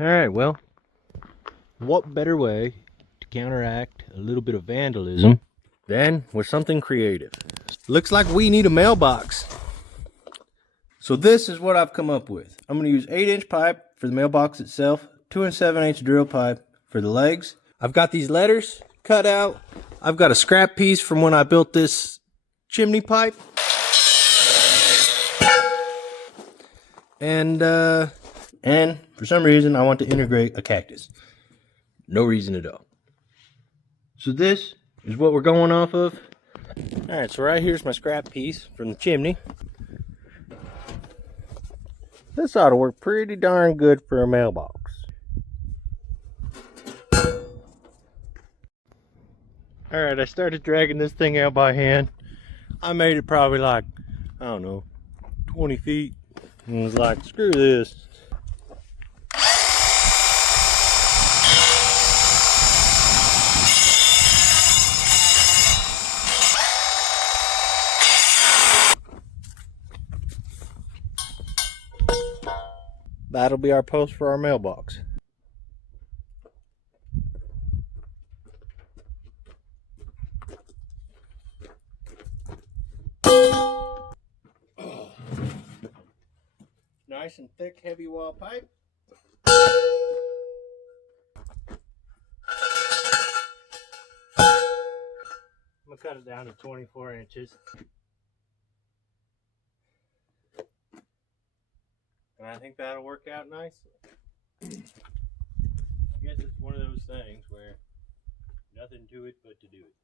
Alright, well, what better way to counteract a little bit of vandalism than with something creative? Looks like we need a mailbox. So this is what I've come up with. I'm going to use 8-inch pipe for the mailbox itself, 2 7/8 drill pipe for the legs. I've got these letters cut out. I've got a scrap piece from when I built this chimney pipe. And for some reason I want to integrate a cactus. No reason at all. So this is what we're going off of. Alright, so right here's my scrap piece from the chimney. This ought to work pretty darn good for a mailbox. Alright, I started dragging this thing out by hand. I made it probably like, I don't know, 20 feet. And was like, screw this. That'll be our post for our mailbox. Nice and thick, heavy wall pipe. I'm gonna cut it down to 24 inches. And I think that'll work out nicely. I guess it's one of those things where nothing to it but to do it.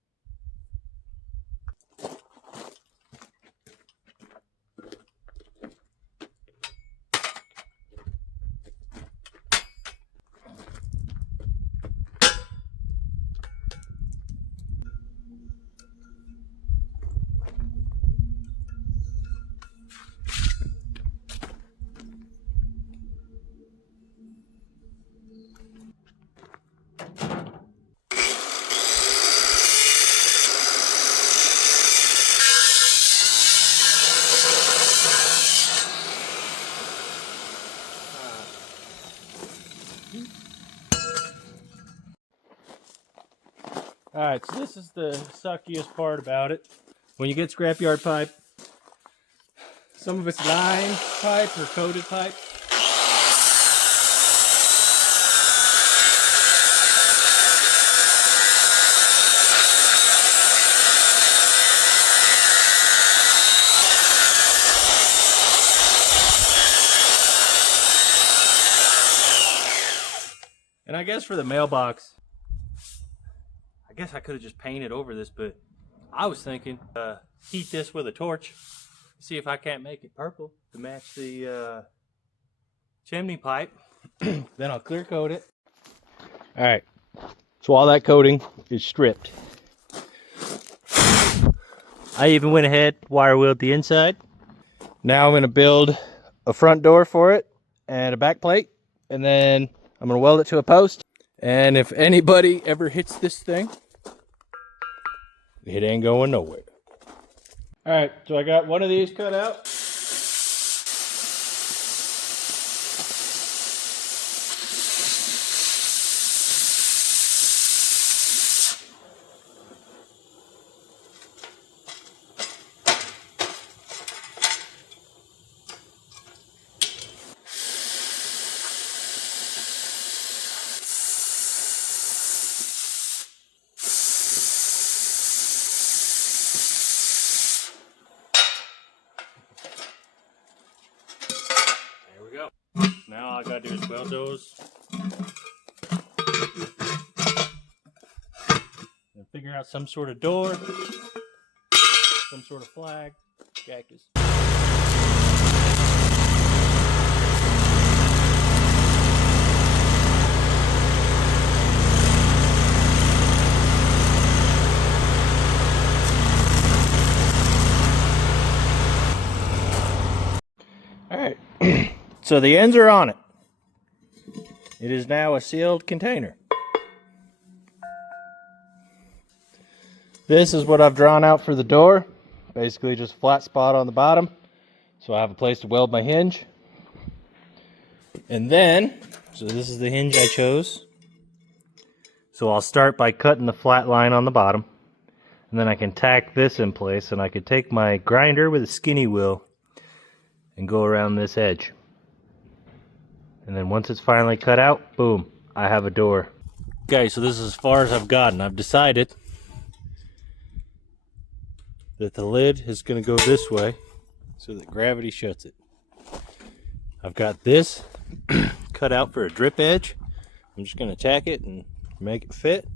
Alright, so this is the suckiest part about it. When you get scrapyard pipe, some of it's lined pipe or coated pipe. And I guess for the mailbox, I guess I could have just painted over this, but I was thinking heat this with a torch, see if I can't make it purple to match the chimney pipe. Then I'll clear coat it. All right, so all that coating is stripped. I even went ahead, wire wheeled the inside. Now I'm going to build a front door for it and a back plate, and then I'm going to weld it to a post. And if anybody ever hits this thing, it ain't going nowhere. Alright, so I got one of these cut out. Now all I gotta do is weld those and figure out some sort of door, some sort of flag, cactus. All right. So the ends are on it. It is now a sealed container. This is what I've drawn out for the door. Basically just a flat spot on the bottom. So I have a place to weld my hinge. And then, So this is the hinge I chose. So I'll start by cutting the flat line on the bottom. And then I can tack this in place, and I could take my grinder with a skinny wheel and go around this edge. And then once it's finally cut out, boom, I have a door. Okay, so this is as far as I've gotten. I've decided that the lid is going to go this way so that gravity shuts it. I've got this cut out for a drip edge. I'm just going to tack it and make it fit.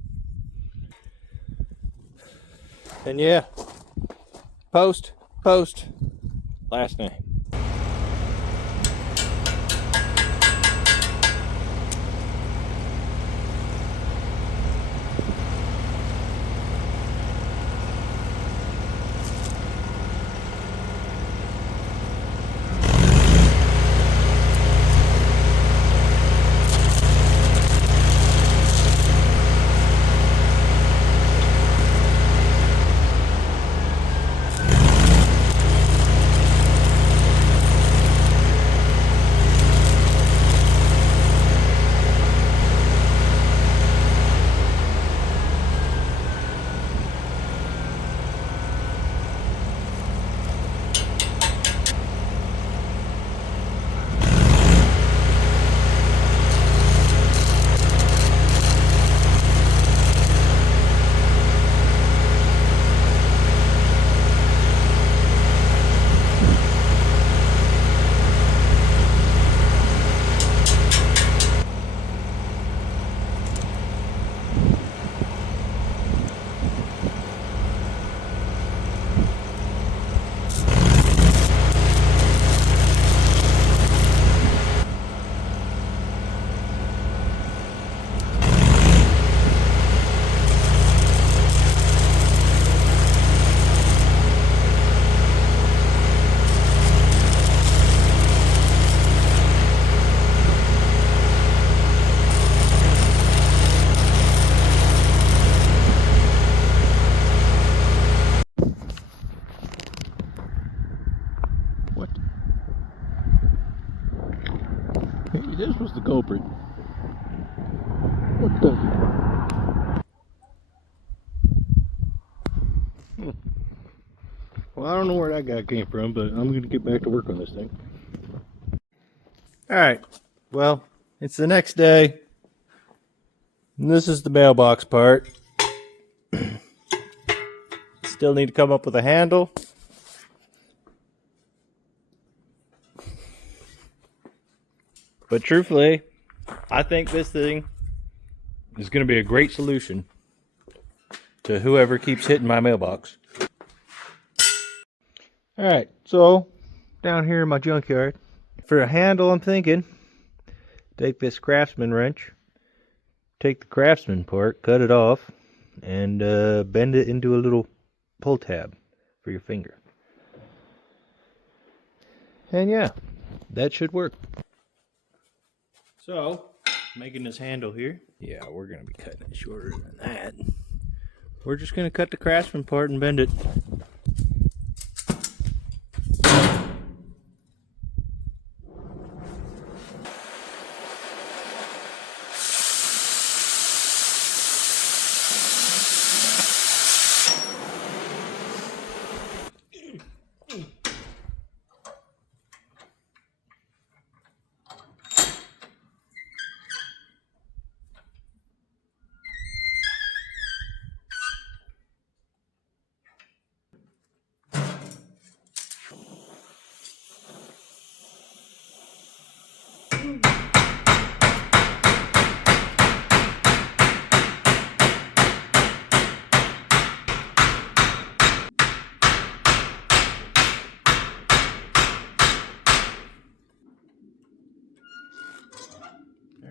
And yeah, post, last name. This was the culprit. What the? Well, I don't know where that guy came from, but I'm going to get back to work on this thing. Alright, well, it's the next day. And this is the mailbox part. Still need to come up with a handle. But truthfully, I think this thing is going to be a great solution to whoever keeps hitting my mailbox. Alright, so down here in my junkyard, for a handle I'm thinking, take this Craftsman wrench, take the Craftsman part, cut it off, and bend it into a little pull tab for your finger. And yeah, that should work. So, making this handle here, yeah, we're going to be cutting it shorter than that. We're just going to cut the Craftsman part and bend it.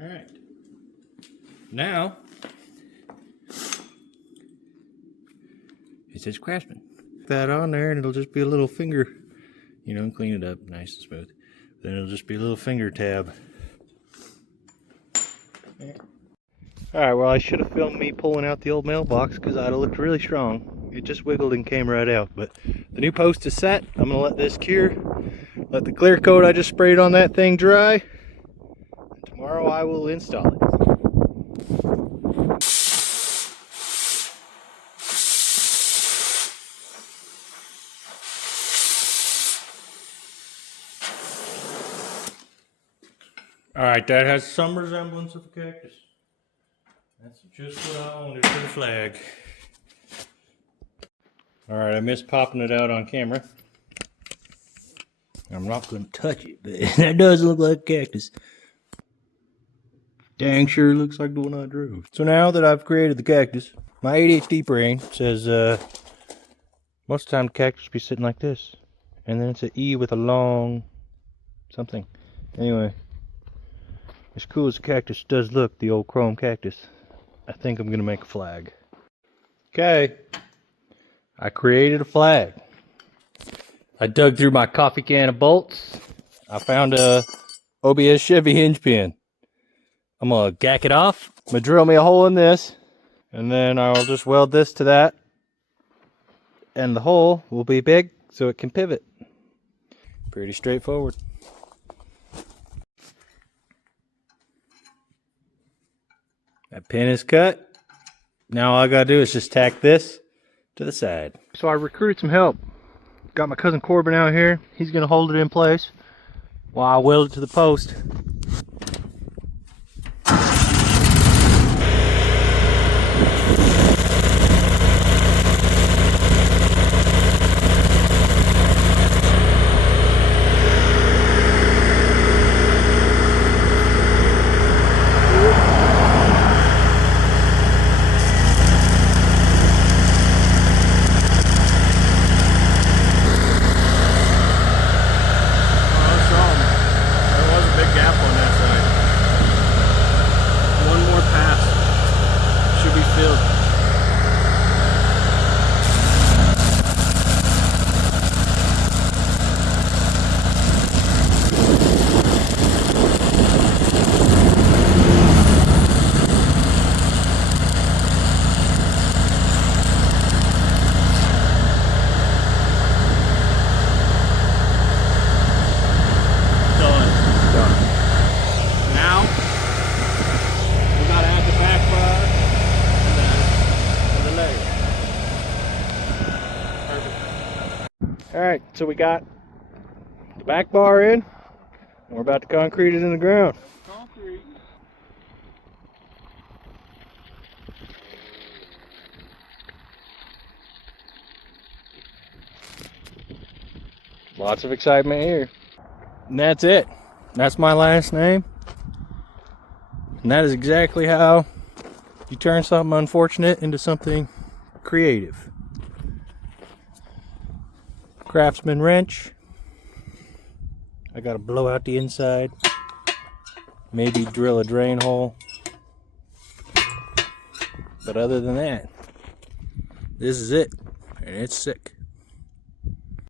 Alright. Now, it says Craftsman. Put that on there and it'll just be a little finger, you know, clean it up nice and smooth. Then it'll just be a little finger tab. Alright, well I should have filmed me pulling out the old mailbox because I'd have looked really strong. It just wiggled and came right out. But the new post is set. I'm going to let this cure. Let the clear coat I just sprayed on that thing dry. And tomorrow I I will install it. Alright, that has some resemblance of a cactus. That's just what I wanted for the flag. Alright, I missed popping it out on camera. I'm not going to touch it, but that does look like a cactus. Dang sure looks like the one I drew. So now that I've created the cactus, my ADHD brain says, most of the time the cactus be sitting like this. And then it's an E with a long something. Anyway, as cool as the cactus does look, the old chrome cactus, I think I'm going to make a flag. Okay, I created a flag. I dug through my coffee can of bolts. I found a OBS Chevy hinge pin. I'm gonna gack it off. I'm gonna drill me a hole in this, and then I'll just weld this to that. And the hole will be big so it can pivot. Pretty straightforward. That pin is cut. Now all I gotta do is just tack this to the side. So I recruited some help. Got my cousin Corbin out here. He's gonna hold it in place while I weld it to the post. Alright, so we got the back bar in, and we're about to concrete it in the ground. Concrete. Lots of excitement here. And that's it. That's my last name. And that is exactly how you turn something unfortunate into something creative. Craftsman wrench. I gotta blow out the inside. Maybe drill a drain hole. But other than that, this is it. And it's sick.